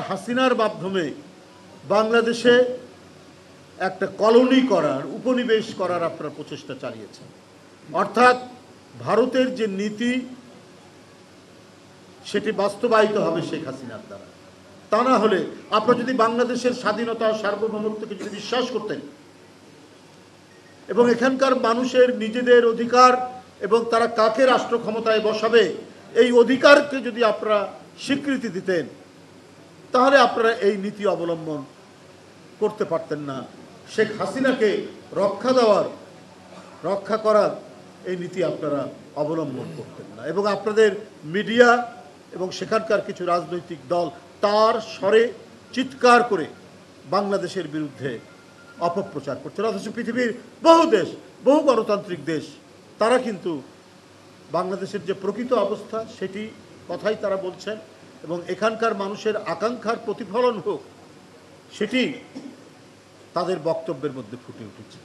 হাসিনার মাধ্যমে বাংলাদেশে একটা কলোনি করার, উপনিবেশ করার আপনারা প্রচেষ্টা চালিয়েছেন। অর্থাৎ ভারতের যে নীতি সেটি বাস্তবায়িত হবে শেখ হাসিনার দ্বারা। তা না হলে আপনারা যদি বাংলাদেশের স্বাধীনতা ও সার্বভৌমত্বকে যদি বিশ্বাস করতেন এবং এখানকার মানুষের নিজেদের অধিকার এবং তারা কাকে রাষ্ট্র ক্ষমতায় বসাবে এই অধিকারকে যদি আপনারা স্বীকৃতি দিতেন, তাহলে আপনারা এই নীতি অবলম্বন করতে পারতেন না। শেখ হাসিনাকে রক্ষা করার এই নীতি আপনারা অবলম্বন করতেন না। এবং আপনাদের মিডিয়া এবং সেখানকার কিছু রাজনৈতিক দল তার স্বরে চিৎকার করে বাংলাদেশের বিরুদ্ধে অপপ্রচার করছেন। অথচ পৃথিবীর বহু দেশ, বহু গণতান্ত্রিক দেশ, তারা কিন্তু বাংলাদেশের যে প্রকৃত অবস্থা সেটি কথাই তারা বলছেন এবং এখানকার মানুষের আকাঙ্ক্ষার প্রতিফলন হোক সেটি তাদের বক্তব্যের মধ্যে ফুটে উঠেছে।